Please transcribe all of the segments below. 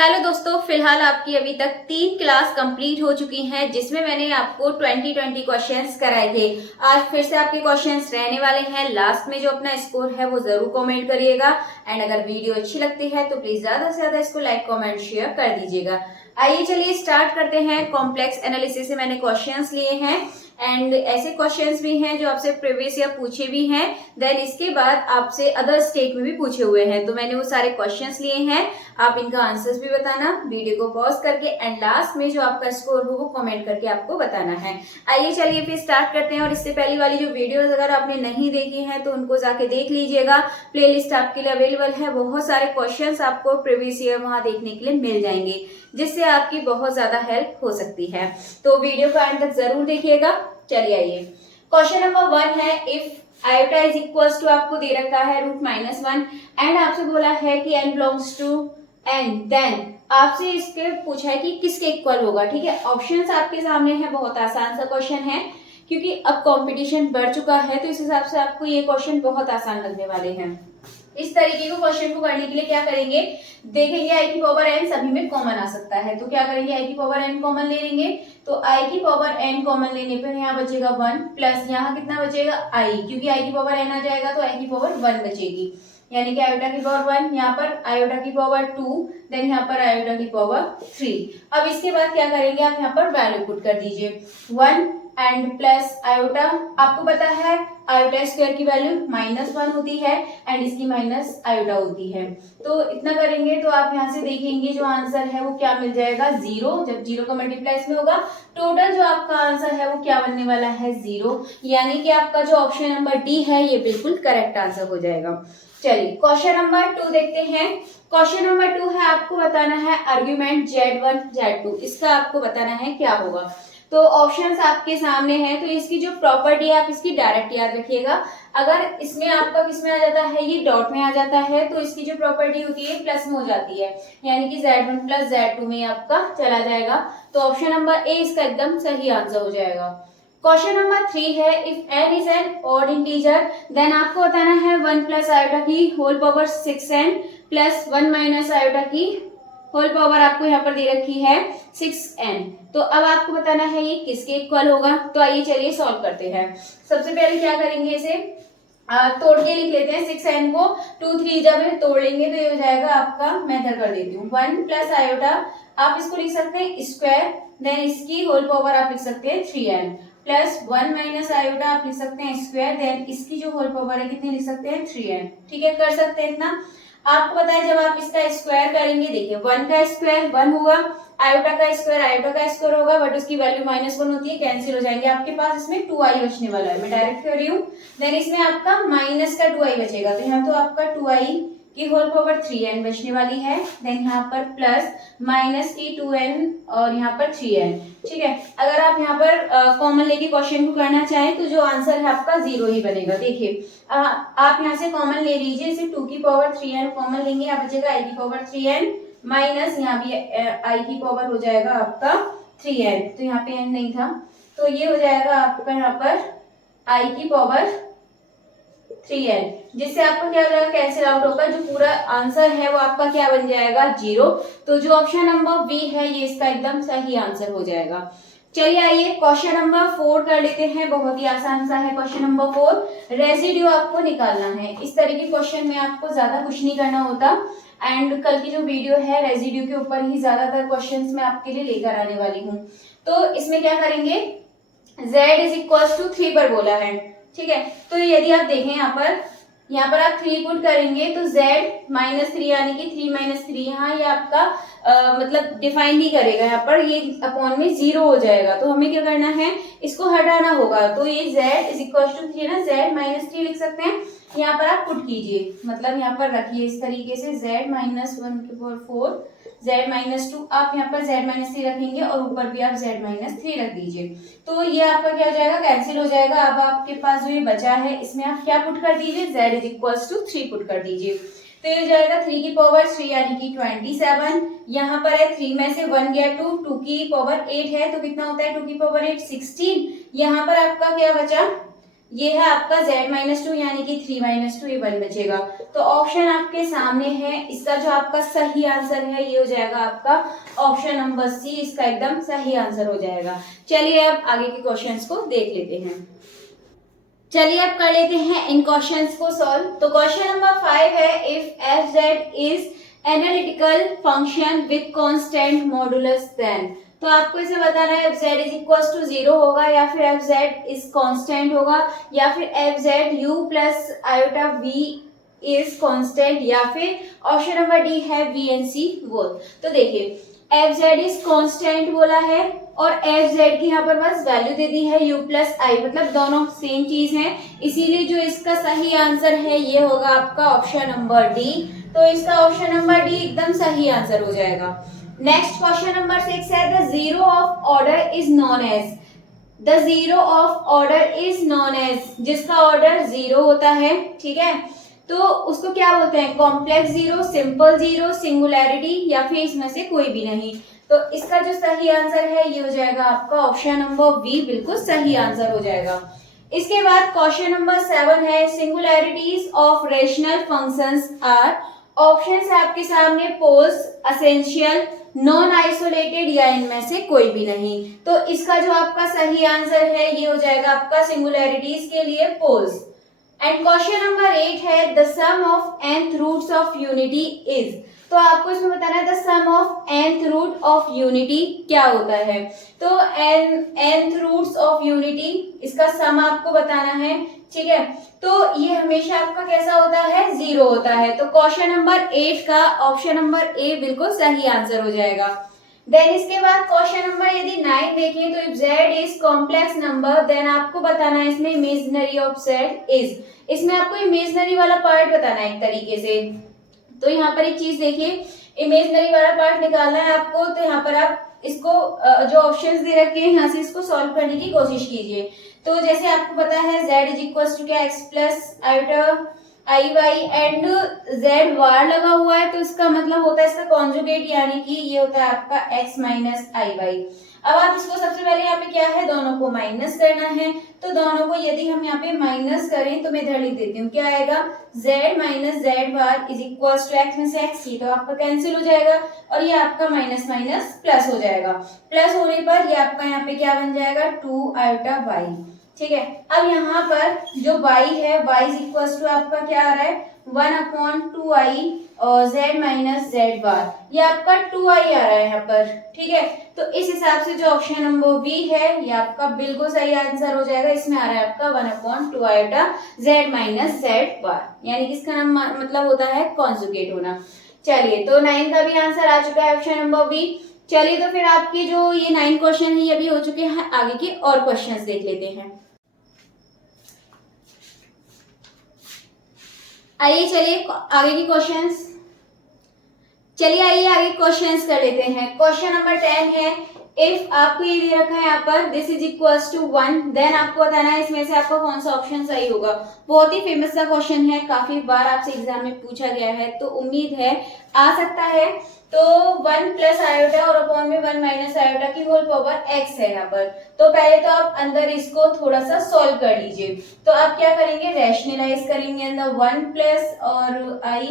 Hello दोस्तों, फिलहाल आपकी अभी तक 3 क्लास कंप्लीट हो चुकी हैं जिसमें मैंने आपको 20 क्वेश्चंस कराए थे। आज फिर से आपके क्वेश्चंस रहने वाले हैं। लास्ट में जो अपना स्कोर है वो जरूर कमेंट करिएगा एंड अगर वीडियो अच्छी लगती है तो प्लीज ज्यादा से ज्यादा इसको लाइक कमेंट शेयर कर दीजिएगा। आइए चलिए स्टार्ट करते हैं। कॉम्प्लेक्स एनालिसिस से मैंने क्वेश्चंस लिए हैं एंड ऐसे क्वेश्चंस भी हैं जो आपसे प्रीवियस ईयर पूछे भी हैं, देन इसके बाद आपसे अदर स्टेट में भी पूछे हुए हैं। तो मैंने वो सारे क्वेश्चंस लिए हैं, आप इनका आंसर्स भी बताना वीडियो को पॉज करके एंड लास्ट में जो आपका स्कोर हो वो कमेंट करके आपको बताना है। आइए चलिए फिर स्टार्ट करते हैं। और इससे पहली वाली जो वीडियोस अगर आपने नहीं देखी हैं तो उनको जाके देख लीजिएगा, प्लेलिस्ट आपके लिए अवेलेबल है। बहुत सारे क्वेश्चंस आपको प्रीवियस ईयर वहां देखने के लिए मिल जाएंगे जिससे आपकी बहुत ज्यादा हेल्प हो सकती है। तो वीडियो को एंड तक जरूर देखिएगा। चलिए आइए, क्वेश्चन नंबर 1 है, if iota is equals to, आपको दे रखा है √-1 एंड आपसे बोला है कि n belongs to n, then आपसे इसके पूछा है कि किसके इक्वल होगा। ठीक है, ऑप्शंस आपके सामने है। बहुत आसान सा क्वेश्चन है क्योंकि अब कंपटीशन बढ़ चुका है तो इस हिसाब से आपको ये क्वेश्चन बहुत आसान लगने वाले हैं। इस तरीके को क्वेश्चन को करने के लिए क्या करेंगे, देखेंगे i की पावर n सभी में कॉमन आ सकता है तो क्या करेंगे, i की पावर n कॉमन ले लेंगे। तो i की पावर n कॉमन लेने पर यहाँ बचेगा 1 प्लस यहाँ कितना बचेगा i, क्योंकि i की पावर n आ जाएगा तो i की पावर 1 बचेगी, यानी कि आयोटा की पावर 1, यहाँ पर आयोटा की पावर 2, देन यहाँ पर आयोटा की पावर 3। अब इसके बाद क्या करेंगे, आप यहाँ पर वैल्यू पुट कर दीजिए 1 एंड प्लस आयोटा। आपको पता है आयोटा स्क्वायर की वैल्यू -1 होती है एंड इसकी माइनस आयोटा होती है। तो इतना करेंगे तो आप यहाँ से देखेंगे जो आंसर है वो क्या मिल जाएगा, 0। जब 0 का मल्टीप्लाई इसमें होगा टोटल जो आपका आंसर है वो क्या बनने वाला है, 0। यानी कि आपका जो ऑप्शन नंबर डी है ये बिल्कुल करेक्ट आंसर हो जाएगा। चलिए क्वेश्चन नंबर 2 देखते हैं। क्वेश्चन नंबर 2 है, आपको बताना है आर्ग्यूमेंट Z1 Z2, इसका आपको बताना है क्या होगा। तो ऑप्शंस आपके सामने हैं, तो इसकी जो प्रॉपर्टी है आप इसकी डायरेक्ट याद रखिएगा। अगर इसमें आपका किस में आ जाता है, ये डॉट में आ जाता है तो इसकी जो प्रॉपर्टी होती है प्लस में हो जाती है, यानी कि Z1 प्लस Z2 में आपका चला जाएगा। तो ऑप्शन नंबर ए इसका एकदम सही आंसर हो जाएगा। क्वेश्चन नंबर 3 है, if n is an odd integer then आपको बताना है 1 प्लस आयोटा की whole power 6n plus 1 minus iota की होल पावर आपको यहाँ पर दे रखी है 6n। तो अब आपको बताना है ये किसके इक्वल होगा। तो आइए चलिए सॉल्व करते हैं। सबसे पहले क्या करेंगे, इसे तोड़ के लिख लेते हैं। 6n को 2 3 जब तोड़ लेंगे तो ये हो जाएगा आपका, मैं इधर कर देती हूँ 1 प्लस आयोटा, आप इसको लिख सकते हैं स्क्वायर, देन इसकी होल पावर आप लिख सकते हैं 3n प्लस 1 माइनस आयोटा आप लिख सकते हैं स्क्वायर, देन इसकी जो होल पावर है कितनी लिख सकते हैं 3n। ठीक है, कर सकते हैं इतना। आपको पता है जब आप इसका स्क्वायर करेंगे, देखिए 1 का स्क्वायर 1 होगा, आयोटा का स्क्वायर होगा, बट उसकी वैल्यू -1 होती है, कैंसिल हो जाएंगे। आपके पास इसमें 2i बचने वाला है, मैं डायरेक्ट कर रही हूँ। देन इसमें आपका माइनस का 2i बचेगा, तो यहाँ तो आपका 2i की होल पावर 3n बचने वाली है, देन यहाँ पर प्लस माइनस की 2n और यहाँ पर 3n। ठीक है, अगर आप यहाँ पर कॉमन लेके क्वेश्चन को करना चाहें तो जो आंसर है आपका 0 ही बनेगा। देखिए आप यहाँ से कॉमन ले लीजिए, इसे 2 की पावर 3n कॉमन लेंगे, यहाँ बचेगा i की पावर 3n माइनस यहाँ भी i की पावर हो जाएगा आपका 3n, तो यहाँ पे n नहीं था तो ये हो जाएगा आपका यहाँ पर i की पावर 3n, जिससे आपका क्या हो जाएगा, कैंसिल आउट होगा। जो पूरा आंसर है वो आपका क्या बन जाएगा, 0। तो जो ऑप्शन नंबर बी है ये इसका एकदम सही आंसर हो जाएगा। चलिए आइए क्वेश्चन नंबर 4 कर लेते हैं। बहुत ही आसान सा है क्वेश्चन नंबर 4, रेसिड्यू आपको निकालना है। इस तरह के क्वेश्चन में आपको ज्यादा कुछ नहीं करना होता एंड कल की जो वीडियो है रेसिड्यू के ऊपर ही ज्यादातर क्वेश्चंस मैं आपके लिए लेकर आने वाली हूँ। तो इसमें क्या करेंगे, z इज इक्वल टू 3 पर बोला है। ठीक है, तो यदि आप देखें यहाँ पर आप 3 पुट करेंगे तो z -3 यानी कि 3 - 3 यहाँ ये आपका मतलब डिफाइन नहीं करेगा, यहाँ पर ये अपॉन में 0 हो जाएगा। तो हमें क्या करना है, इसको हटाना होगा। तो ये z इज इक्वल टू 3 ना, z -3 लिख सकते हैं। यहाँ पर आप पुट कीजिए, मतलब यहाँ पर रखिए इस तरीके से z -1 की पावर 4 z -2, आप यहाँ पर z -3 रखेंगे और ऊपर भी आप z -3 रख दीजिए। तो ये आपका क्या हो जाएगा, कैंसिल हो जाएगा। अब आपके पास जो ये बचा है इसमें आप क्या पुट कर दीजिए, z is equal to 3 put कर दीजिए। तो ये हो जाएगा 3 की पावर 3 यानी कि 27। यहाँ पर है 3 में से 1 गया 2, 2 की पावर 8 है तो कितना होता है 2 की पावर 8 16। यहाँ पर आपका क्या बचा ये है आपका z-2 यानी कि 3-2 ये 1 बचेगा। तो ऑप्शन आपके सामने है, इसका जो आपका सही आंसर है ये हो जाएगा आपका ऑप्शन नंबर सी, इसका एकदम सही आंसर हो जाएगा। चलिए अब आगे के क्वेश्चंस को देख लेते हैं। चलिए अब कर लेते हैं इन क्वेश्चंस को सॉल्व। तो क्वेश्चन नंबर 5 है, if F Z is analytical function with constant modulus then. तो आपको इसे बताना है F Z is equal to 0 होगा, या फिर एफ जेड इज कांस्टेंट होगा, या फिर F Z U plus iota V is constant, या फिर ऑप्शन नंबर डी है वी एंड सी बोथ। तो देखिए एफ जेड इज कांस्टेंट बोला है और एफ जेड की यहाँ पर बस वैल्यू दे दी है यू प्लस आई, मतलब दोनों सेम चीज है, इसीलिए जो इसका सही आंसर है ये होगा आपका ऑप्शन नंबर डी। तो इसका ऑप्शन नंबर डी एकदम सही आंसर हो जाएगा। नेक्स्ट क्वेश्चन नंबर 6 है, the zero of order is known as. The zero of order is known as, जिसका ऑर्डर जीरो होता है, ठीक है, तो उसको क्या बोलते हैं, complex zero, simple zero, singularity, या फिर इसमें से कोई भी नहीं। तो इसका जो सही आंसर है ये हो जाएगा आपका ऑप्शन नंबर बी, बिल्कुल सही आंसर हो जाएगा। इसके बाद क्वेश्चन नंबर 7 है, singularities of rational functions are. Options है आपके सामने, पोल्स, एसेंशियल, नॉन आइसोलेटेड, या इनमें से कोई भी नहीं। तो इसका जो आपका सही आंसर है ये हो जाएगा आपका सिंगुलैरिटीज के लिए पोल्स। एंड क्वेश्चन नंबर 8 है, the sum of nth roots of unity is. तो आपको इसमें बताना है the sum of nth root of unity क्या होता है। तो nth रूट्स ऑफ यूनिटी, इसका सम आपको बताना है, ठीक है, तो ये हमेशा आपका कैसा होता है, 0 होता है। तो क्वेश्चन नंबर 8 का ऑप्शन नंबर ए बिल्कुल सही आंसर हो जाएगा। देन इसके बाद क्वेश्चन नंबर यदि 9 देखें, तो if z is complex number then आपको बताना है इसमें इमेजिनरी ऑफ z इज। इसमें आपको इमेजिनरी वाला पार्ट बताना है एक तरीके से। तो यहाँ पर एक चीज देखिए, इमेजिनरी वाला पार्ट निकालना है आपको, तो यहाँ पर आप इसको जो ऑप्शंस दे रखे हैं यहाँ से इसको सॉल्व करने की कोशिश कीजिए। तो जैसे आपको पता है z इज इक्वल टू क्या, x plus iota I Y and Z bar लगा हुआ है, तो इसका मतलब होता है इसका कॉन्जुगेट, यानी कि ये होता है आपका x माइनस आई वाई। अब आप इसको सबसे पहले यहाँ पे क्या है, दोनों को माइनस करना है। तो दोनों को यदि हम यहाँ पे माइनस करें तो मैं इधर लिख देती हूँ, क्या आएगा, z minus Z bar is equal to x में से x ही, तो आपका कैंसिल हो जाएगा और ये आपका माइनस माइनस प्लस हो जाएगा। प्लस होने पर ये आपका यहाँ पे क्या बन जाएगा, 2 आयोटा y, ठीक है। अब यहाँ पर जो y है, y इज इक्वल टू आपका क्या आ रहा है, 1/2i और z माइनस जेड बार, ये आपका 2i आ रहा है यहाँ पर, ठीक है। तो इस हिसाब से जो ऑप्शन नंबर बी है ये आपका बिल्कुल सही आंसर हो जाएगा। इसमें आ रहा है आपका 1/2 आयोटा z माइनस जेड बार, यानी कि इसका नाम मतलब होता है कॉन्जुगेट होना। चलिए, तो 9 का भी आंसर आ चुका है ऑप्शन नंबर बी। चलिए, तो फिर आपके जो ये 9 क्वेश्चन है ये भी हो चुके हैं, आगे के और क्वेश्चंस देख लेते हैं। आइए चलिए आगे की क्वेश्चंस, चलिए आइए आगे क्वेश्चंस कर लेते हैं। क्वेश्चन नंबर 10 है, इफ आपको ये दे रखा है यहाँ पर this is equals to 1, then आपको बताना है इसमें से आपका कौन सा ऑप्शन सही होगा। बहुत ही फेमस सा क्वेश्चन है, काफी बार आपसे एग्जाम में पूछा गया है, तो उम्मीद है आ सकता है। तो 1 प्लस आयोटा और अपॉन में 1 माइनस आयोटा की होल पावर x है यहाँ पर। तो पहले तो आप अंदर इसको थोड़ा सा सॉल्व कर लीजिए। तो आप क्या करेंगे, रैशनलाइज करेंगे अंदर 1 प्लस और i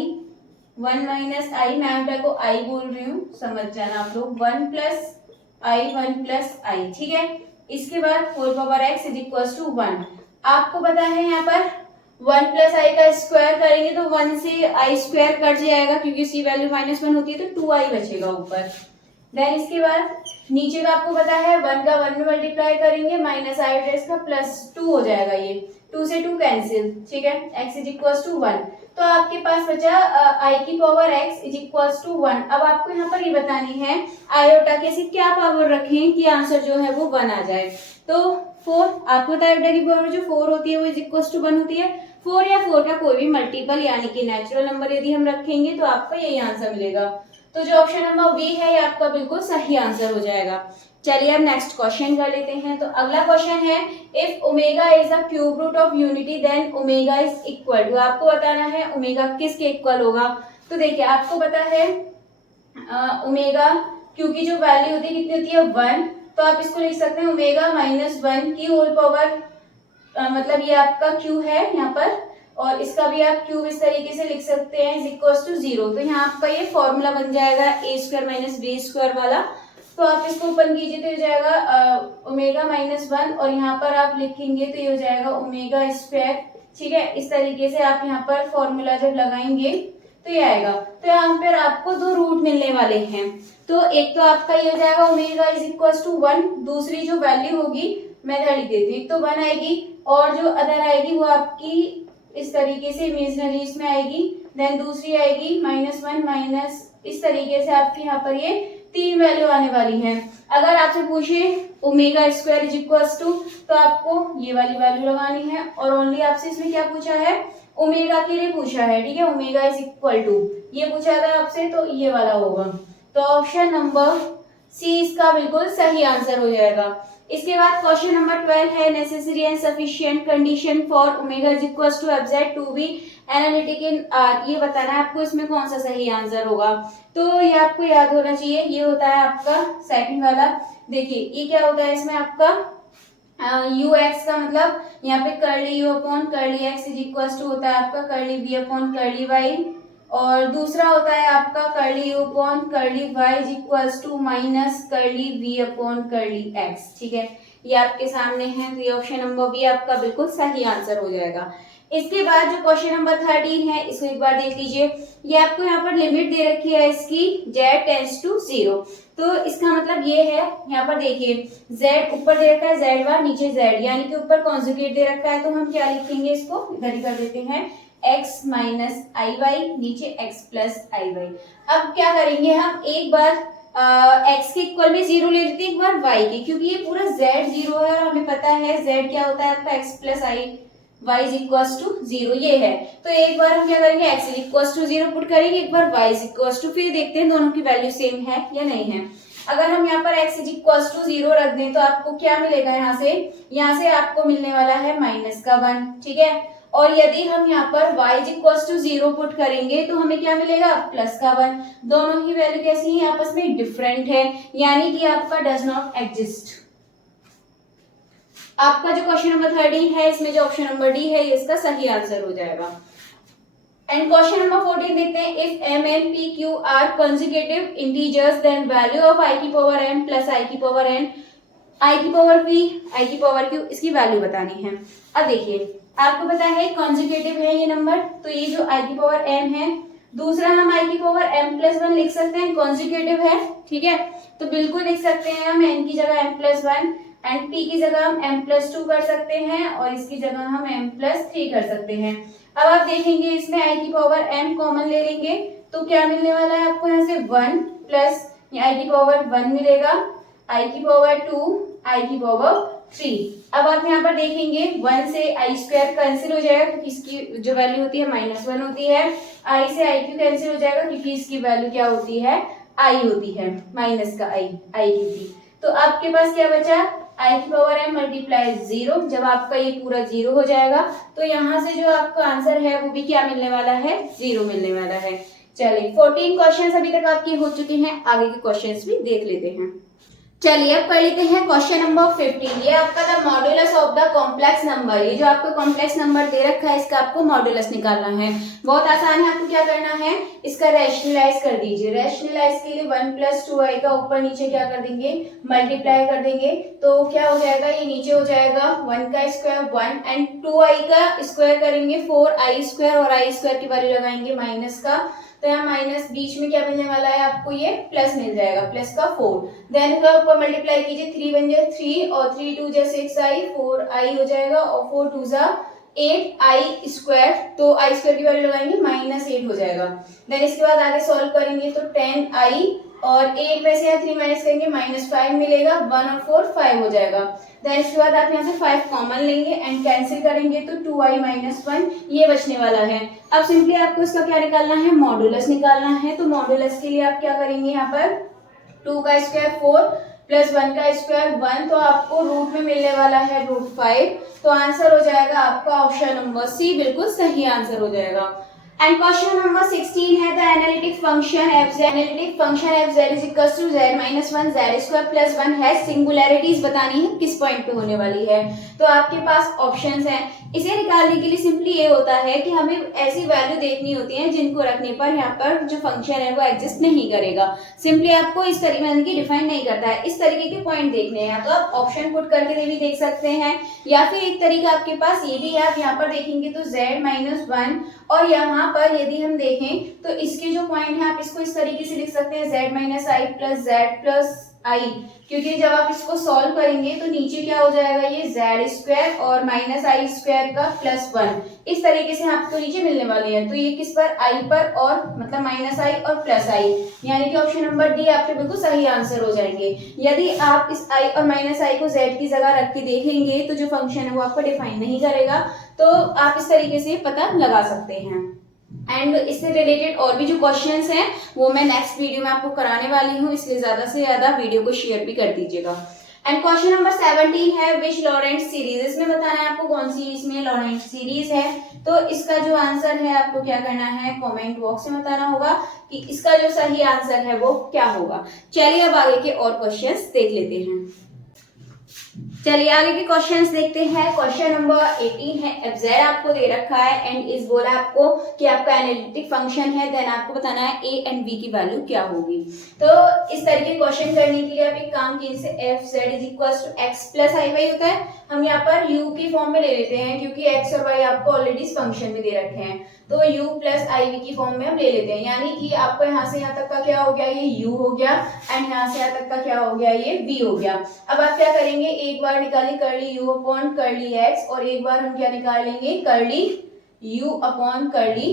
1 माइनस आई, मैं आयोटा को आई बोल रही हूँ, समझ जाना आप लोग, 1 प्लस आई 1 प्लस आई, ठीक है। इसके बाद whole power x is equal to 1। आपको पता है यहाँ पर 1 प्लस आई का स्क्वायर करेंगे तो 1 से आई स्क्वायर कट जाएगा, क्योंकि सी वैल्यू -1 होती है, तो 2i बचेगा ऊपर। देन इसके बाद नीचे का आपको पता है 1 का 1 में मल्टीप्लाई करेंगे, माइनस आयोटा इसका +2 हो जाएगा, ये 2 से 2 कैंसिल, ठीक है। x इज इक्वल टू 1, तो आपके पास बचा i की power x is equal to 1। अब आपको यहाँ पर ये बतानी है आयोटा के ऐसी क्या पावर रखें कि आंसर जो है वो 1 आ जाए। तो 4, आपको पता है आयोटा की पावर जो 4 होती है वो इज इक्वल टू 1 होती है। 4 या 4 का कोई भी मल्टीपल यानी कि नेचुरल नंबर यदि हम रखेंगे तो आपको यही आंसर मिलेगा। तो जो ऑप्शन नंबर बी है ये आपका बिल्कुल सही आंसर हो जाएगा। चलिए अब नेक्स्ट क्वेश्चन कर लेते हैं। तो अगला क्वेश्चन है, if omega is a cube root of unity then omega is equal to. आपको बताना है ओमेगा किसके इक्वल होगा। तो देखिए आपको पता है ओमेगा क्यू की जो वैल्यू होती है कितनी होती है 1, तो आप इसको लिख सकते हैं ओमेगा -1 की होल पावर मतलब ये आपका q है यहाँ पर, और इसका भी आप क्यूब इस तरीके से लिख सकते हैं, इज इक्वल टू 0। तो यहाँ आपका ये फॉर्मूला बन जाएगा ए स्क्वायर माइनस बी स्क्वायर वाला। तो आप इसको ओपन कीजिए तो ये हो जाएगा ओमेगा माइनस 1, और यहाँ पर आप लिखेंगे तो ये हो जाएगा ओमेगा स्क्वायर। ठीक है, इस तरीके से आप यहाँ पर फॉर्मूला जब लगाएंगे तो ये आएगा। तो यहाँ पर आपको दो रूट मिलने वाले हैं। तो एक तो आपका ये हो जाएगा ओमेगा इज इक्वल टू 1, दूसरी जो वैल्यू होगी मेथड लिख देती हूँ, एक तो 1 आएगी और जो अदर आएगी वो आपकी इस तरीके से इमेजिनरी इसमें आएगी, देन दूसरी आएगी -1 माइनस, इस तरीके से आपके यहाँ पर ये 3 वैल्यू आने वाली है। अगर आपसे पूछे omega square is equal to, तो आपको ये वाली वैल्यू लगानी है, और ओनली आपसे इसमें क्या पूछा है, ओमेगा के लिए पूछा है। ठीक है, ओमेगा इज इक्वल टू ये पूछा था आपसे, तो ये वाला होगा। तो ऑप्शन नंबर सी इसका बिल्कुल सही आंसर हो जाएगा। इसके बाद क्वेश्चन नंबर 12 है, necessary and sufficient condition for omega is equal to FZ to be analytic in R. ये बताना है आपको इसमें कौन सा सही आंसर होगा। तो ये आपको याद होना चाहिए, ये होता है आपका सेकंड वाला। देखिए ये क्या होता है इसमें आपका यू एक्स का मतलब यहाँ पे curly u upon curly x is equal to होता है आपका curly v upon curly y, और दूसरा होता है आपका curly u upon curly y is equal to minus curly v upon curly x. ठीक है, ये आपके सामने है, तो ये ऑप्शन नंबर बी आपका बिल्कुल सही आंसर हो जाएगा। इसके बाद जो क्वेश्चन नंबर 13 है, इसको एक बार देख लीजिए। ये आपको यहाँ पर लिमिट दे रखी है इसकी, z टेंड्स टू 0। तो इसका मतलब ये है, यहाँ पर देखिए z ऊपर दे रखा है z बार, नीचे z, यानी कि ऊपर कॉन्जुगेट दे रखा है। तो हम क्या लिखेंगे, इसको इधर ही कर देते हैं, x माइनस आई वाई, नीचे x प्लस आई वाई। अब क्या करेंगे हम, एक बार x के इक्वल में 0 ले लेते हैं, एक बार y के, क्योंकि ये पूरा z 0 है और हमें पता है z क्या होता है आपका x plus i y is equal to 0 ये है। तो एक बार हम क्या करेंगे, x is equal to 0 put करेंगे, एक बार y इज इक्वल टू, फिर देखते हैं दोनों की वैल्यू सेम है या नहीं है। अगर हम यहाँ पर x इज इक्वल टू 0 रख दें तो आपको क्या मिलेगा, यहाँ से आपको मिलने वाला है माइनस का 1। ठीक है, और यदि हम यहाँ पर y is equal to 0 put करेंगे तो हमें क्या मिलेगा, प्लस का 1। दोनों की वैल्यू कैसी है, आपस में डिफरेंट है, यानी कि आपका डज नॉट एग्जिस्ट। आपका जो क्वेश्चन नंबर 13 है, इसमें जो ऑप्शन नंबर डी है, ये इसका सही आंसर हो जाएगा। एंड क्वेश्चन नंबर 14 देखते हैं, if m n p q are consecutive integers then value of i की पावर m प्लस i की पावर n, i की पावर p, i की पावर q, इसकी वैल्यू बतानी है। अब देखिए आपको पता है कंजुगेटिव है ये नंबर, तो ये जो i की पावर m है, दूसरा हम i की पावर m प्लस 1 लिख सकते हैं, कंजुगेटिव है। ठीक है, तो बिल्कुल लिख सकते हैं हम n की जगह m प्लस 1 एंड p की जगह हम m प्लस 2 कर सकते हैं, और इसकी जगह हम m प्लस 3 कर सकते हैं। अब आप देखेंगे इसमें i की पावर m कॉमन ले लेंगे तो क्या मिलने वाला है आपको, यहाँ से 1 प्लस i की पावर 1 मिलेगा, i की पावर 2, i की पावर 3। अब आप यहाँ पर देखेंगे 1 से i स्क्वायर कैंसिल हो जाएगा क्योंकि इसकी जो वैल्यू होती है -1 होती है, i से i क्यू कैंसिल हो जाएगा क्योंकि इसकी वैल्यू क्या होती है, i होती है, माइनस का i क्यूब। तो आपके पास क्या बचा, i की पावर m मल्टीप्लाई 0। जब आपका ये पूरा 0 हो जाएगा तो यहाँ से जो आपका आंसर है वो भी क्या मिलने वाला है, 0 मिलने वाला है। चलिए 14 क्वेश्चंस अभी तक आपके हो चुके हैं, आगे के क्वेश्चंस भी देख लेते हैं। चलिए अब कर लेते हैं क्वेश्चन नंबर 15। ये आपका the modulus of the complex number, ये जो आपको कॉम्प्लेक्स नंबर दे रखा है इसका आपको मॉड्यूलस निकालना है। बहुत आसान है, आपको क्या करना है, इसका रैशनलाइज कर दीजिए। रैशनलाइज के लिए 1 प्लस 2i का ऊपर नीचे क्या कर देंगे, मल्टीप्लाई कर देंगे, तो क्या हो जाएगा, ये नीचे हो जाएगा 1 का स्क्वायर 1 एंड 2i का स्क्वायर करेंगे 4i स्क्वायर, और i स्क्वायर की वैल्यू लगाएंगे माइनस का, तो यहाँ माइनस बीच में क्या मिलने वाला है आपको, ये प्लस मिल जाएगा, प्लस का 4। देन का ऊपर मल्टीप्लाई कीजिए, 3 1 जा 3 और 3 2 जा 6i, 4i हो जाएगा, और 4 2 जा 8i स्क्वायर, तो i स्क्वायर की वैल्यू लगाएंगे -8 हो जाएगा। देन इसके बाद आगे सॉल्व करेंगे तो 10i, और 8 में से यहाँ 3 माइनस करेंगे -5 मिलेगा, 1 और 4 5 हो जाएगा। देन इसके बाद आप यहाँ से 5 कॉमन लेंगे एंड कैंसिल करेंगे तो 2i - 1 ये बचने वाला है। अब सिंपली आपको इसका क्या निकालना है, मॉड्यूलस निकालना है। तो मॉड्यूलस के लिए आप क्या करेंगे, यहाँ पर 2 का स्क्वायर 4 प्लस 1 का स्क्वायर 1, तो आपको रूट में मिलने वाला है √5। तो आंसर हो जाएगा आपका ऑप्शन नंबर सी, बिल्कुल सही आंसर हो जाएगा। एंड क्वेश्चन नंबर 16 है the analytic function f Z is equal to z minus one z square plus one है। सिंगुलैरिटीज बतानी है किस पॉइंट पे होने वाली है। तो आपके पास ऑप्शंस हैं। इसे निकालने के लिए सिंपली ये होता है कि हमें ऐसी वैल्यू देखनी होती है जिनको रखने पर यहाँ पर जो फंक्शन है वो एग्जिस्ट नहीं करेगा। सिंपली आपको इस तरीके यानी कि डिफाइन नहीं करता है, इस तरीके के पॉइंट देखने हैं। तो आप ऑप्शन पुट करके भी देख सकते हैं, या फिर एक तरीका आपके पास ये भी है, आप यहाँ पर देखेंगे तो z माइनस वन, और यहाँ पर यदि हम देखें तो इसके जो पॉइंट है आप इसको इस तरीके से लिख सकते हैं z माइनस आई प्लस जेड प्लस आई, क्योंकि जब आप इसको सॉल्व करेंगे तो नीचे क्या हो जाएगा, ये जेड स्क्वायर और माइनस आई स्क्वायर का प्लस वन, इस तरीके से आपको नीचे मिलने वाली है। तो ये किस पर, आई पर, और मतलब माइनस आई और प्लस आई, यानी कि ऑप्शन नंबर डी आपके बिल्कुल सही आंसर हो जाएंगे। यदि आप इस आई और माइनस आई को जेड की जगह रख के देखेंगे तो जो फंक्शन है वो आपको डिफाइन नहीं करेगा। तो आप इस तरीके से पता लगा सकते हैं। एंड इससे रिलेटेड और भी जो क्वेश्चंस हैं वो मैं नेक्स्ट वीडियो में आपको कराने वाली हूँ, इसलिए ज्यादा से ज्यादा वीडियो को शेयर भी कर दीजिएगा। एंड क्वेश्चन नंबर 17 है विच लॉरेंट सीरीज, इसमें बताना है आपको कौन सी इसमें लॉरेंट सीरीज है। तो इसका जो आंसर है आपको क्या करना है, कमेंट बॉक्स में बताना होगा कि इसका जो सही आंसर है वो क्या होगा। चलिए अब आगे के और क्वेश्चंस देख लेते हैं। चलिए आगे के क्वेश्चंस देखते हैं। क्वेश्चन नंबर 18 है एफ जेड आपको दे रखा है एंड इस बोला आपको कि आपका एनालिटिक फंक्शन है, देन आपको बताना है ए एंड बी की वैल्यू क्या होगी। तो इस तरीके क्वेश्चन करने के लिए आप एक काम कीजिए, f Z is equal to x plus i y होता है, हम यहाँ पर यू की फॉर्म में ले लेते हैं क्योंकि एक्स और वाई आपको ऑलरेडी इस फंक्शन में दे रखे हैं। तो u प्लस आई वी की फॉर्म में हम ले लेते हैं, यानी कि आपको यहाँ से यहाँ तक का क्या हो गया, ये u हो गया, एंड यहाँ से यहाँ तक का क्या हो गया, ये v हो गया। अब आप क्या करेंगे, एक बार निकालिए curly u upon curly x, और एक बार हम क्या निकालेंगे, curly u upon curly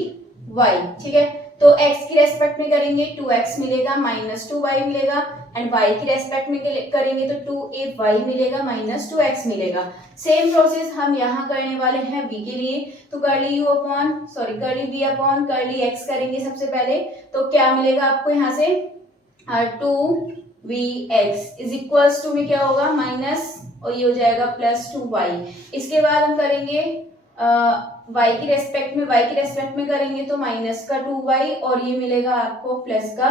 y। ठीक है, तो x की रेस्पेक्ट में करेंगे 2x मिलेगा माइनस 2y मिलेगा, एंड y की रेस्पेक्ट में करेंगे तो 2ay मिलेगा माइनस 2x मिलेगा। सेम प्रोसेस हम यहाँ करने वाले हैं v के लिए, तो curly v upon curly x करेंगे सबसे पहले, तो क्या मिलेगा आपको यहाँ से 2vx इज इक्वल्स टू में क्या होगा माइनस, और ये हो जाएगा प्लस 2y। इसके बाद हम करेंगे y की रेस्पेक्ट में करेंगे तो माइनस का 2y, और ये मिलेगा आपको प्लस का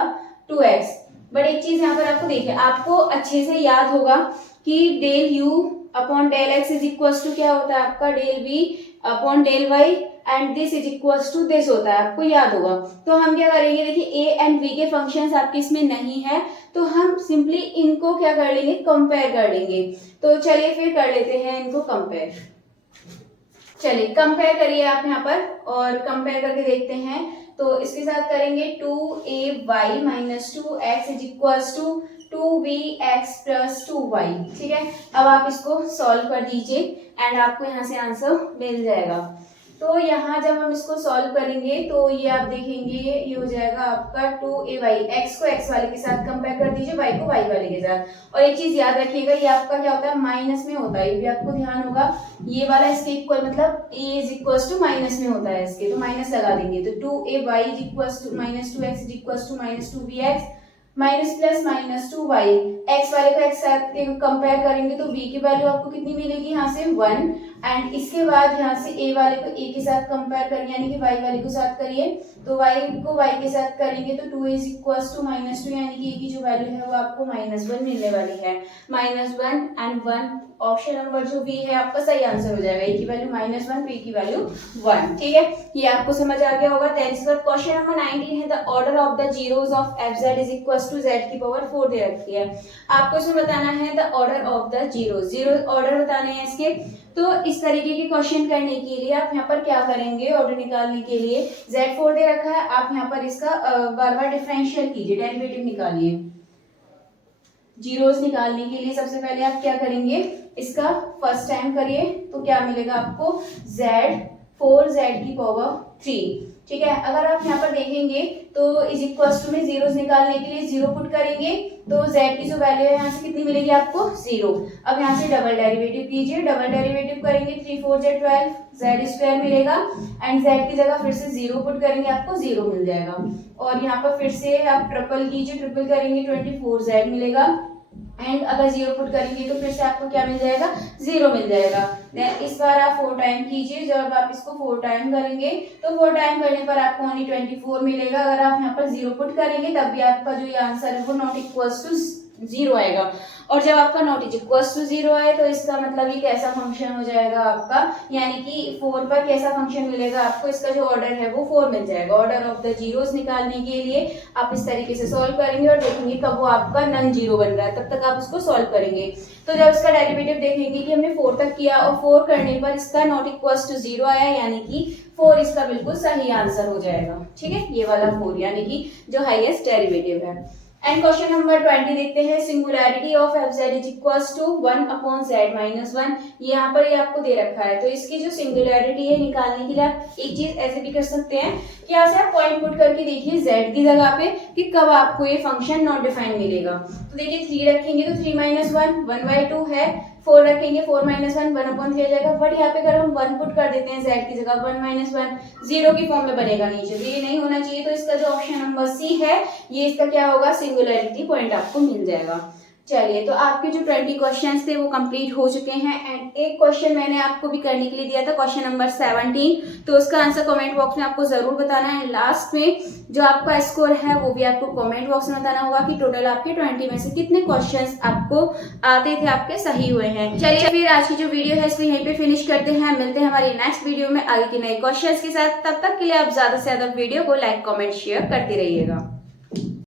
2x। बट एक चीज यहाँ पर आपको देखिए, आपको अच्छे से याद होगा कि del u upon del x is equals to क्या होता है आपका, del v upon del y, and this is equals to this होता है, आपको याद होगा। तो हम क्या करेंगे, देखिए a एंड v के फंक्शंस आपके इसमें नहीं है, तो हम सिंपली इनको क्या कर लेंगे, कंपेयर कर लेंगे। तो चलिए फिर कर लेते हैं इनको कंपेयर। चलिए कंपेयर करिए आप यहाँ पर, और कंपेयर करके देखते हैं। तो इसके साथ करेंगे 2ay minus 2x is equals to 2vx plus 2y। ठीक है, अब आप इसको सॉल्व कर दीजिए एंड आपको यहाँ से आंसर मिल जाएगा। तो यहाँ जब हम इसको सॉल्व करेंगे तो ये आप देखेंगे ये हो जाएगा आपका 2ay, x को x वाले के साथ कंपेयर कर दीजिए, y को y वाले के साथ। और एक चीज याद रखिएगा, ये आपका क्या होता है, माइनस में होता है, ये भी आपको ध्यान होगा। ये वाला इसके इक्वल मतलब a is equals to minus में होता है इसके, तो माइनस लगा देंगे। तो 2ay is equals to minus 2x is equals to minus 2vx minus plus minus 2y, x वाले को x साथ कंपेयर करेंगे तो v की वैल्यू आपको कितनी मिलेगी, यहाँ से 1, एंड इसके बाद यहाँ से a वाले को a के साथ कंपेयर करिए, यानी कि y वाले को साथ करिए, तो y को y के साथ करेंगे तो 2 इज इक्वल्स टू माइनस 2, यानी कि a की जो वैल्यू है वो आपको माइनस 1 मिलने वाली है। माइनस 1 एंड 1, ऑप्शन नंबर जो बी है आपका सही आंसर हो जाएगा। a की वैल्यू माइनस 1, b की वैल्यू 1। ठीक है, ये आपको समझ आ गया होगा। क्वेश्चन नंबर 19 है the order of the zeros of f Z is equals to z की पावर 4 दे रखी है। आपको इसमें बताना है the order of the zeros, zero order बताने हैं इसके। तो इस तरीके के क्वेश्चन करने के लिए आप यहाँ पर क्या करेंगे, ऑर्डर निकालने के लिए z4 दे रखा है, आप यहाँ पर इसका बार बार डिफरेंशियल कीजिए, डेरिवेटिव निकालिए। जीरोस निकालने के लिए सबसे पहले आप क्या करेंगे, इसका फर्स्ट टाइम करिए तो क्या मिलेगा आपको, z4z की पावर 3। ठीक है, अगर आप यहाँ पर देखेंगे तो इज इक्वल्स टू में जीरोस निकालने के लिए 0 पुट करेंगे तो z की जो वैल्यू है यहाँ से कितनी मिलेगी आपको, 0। अब यहाँ से डबल डेरिवेटिव कीजिए, डबल डेरिवेटिव करेंगे 3 4 z 12 z स्क्वायर मिलेगा, एंड z की जगह फिर से 0 पुट करेंगे, आपको 0 मिल जाएगा। और यहाँ पर फिर से आप ट्रिपल कीजिए, ट्रिपल करेंगे 24z मिलेगा, एंड अगर 0 पुट करेंगे तो फिर से आपको क्या मिल जाएगा, 0 मिल जाएगा। देन इस बार आप 4 टाइम कीजिए, जब आप इसको 4 टाइम करेंगे तो 4 टाइम करने पर आपको ओनली 24 मिलेगा। अगर आप यहाँ पर 0 पुट करेंगे तब भी आपका जो ये आंसर है वो नॉट इक्वल्स टू 0 आएगा। और जब आपका नॉट इज इक्वल्स टू 0 आए तो इसका मतलब ये कैसा फंक्शन हो जाएगा आपका, यानी कि 4 पर कैसा फंक्शन मिलेगा आपको, इसका जो ऑर्डर है वो 4 मिल जाएगा। ऑर्डर ऑफ द जीरोस निकालने के लिए आप इस तरीके से सॉल्व करेंगे और देखेंगे कब वो आपका नन जीरो बन रहा है, तब तक आप उसको सॉल्व करेंगे। तो जब इसका डेरिवेटिव देखेंगे कि हमने 4 तक किया और 4 करने पर इसका नॉट इक्वल्स टू 0 आया, यानी कि 4 इसका बिल्कुल सही आंसर हो जाएगा। ठीक है, ये वाला 4 यानी कि जो हाईएस्ट डेरिवेटिव है। एंड क्वेश्चन नंबर 20 देखते हैं। Singularity of f Z is equals to 1 upon z minus 1। यहाँ पर ये आपको दे रखा है, तो इसकी जो सिंगुलैरिटी है निकालने के लिए आप एक चीज ऐसे भी कर सकते हैं कि यहाँ से आप पॉइंट पुट करके देखिए जेड की जगह पे कि कब आपको ये फंक्शन नॉट डिफाइंड मिलेगा। तो देखिए 3 रखेंगे तो 3 माइनस 1 1/2 है, 4 रखेंगे 4 माइनस 1 1/3 आ जाएगा। बट यहाँ पे अगर हम 1 पुट कर देते हैं जेड की जगह 1 माइनस 1 0 की फॉर्म में बनेगा नीचे, तो ये नहीं होना चाहिए। तो इसका जो ऑप्शन नंबर सी है ये इसका क्या होगा, सिंगुलैरिटी पॉइंट आपको मिल जाएगा। चलिए, तो आपके जो 20 क्वेश्चंस थे वो कंप्लीट हो चुके हैं। एंड एक क्वेश्चन मैंने आपको भी करने के लिए दिया था, क्वेश्चन नंबर 17, तो उसका आंसर कमेंट बॉक्स में आपको जरूर बताना है। लास्ट में जो आपका स्कोर है वो भी आपको कमेंट बॉक्स में बताना होगा कि टोटल आपके 20 में से कितने क्वेश्चंस आपको आते थे आपके सही हुए हैं। चलिए फिर आज की जो वीडियो है इसको यहीं पे फिनिश करते हैं। मिलते हैं हमारी नेक्स्ट वीडियो में आगे के नए क्वेश्चंस के साथ। तब तक के लिए आप ज्यादा से ज्यादा वीडियो को लाइक कमेंट शेयर करते रहिएगा।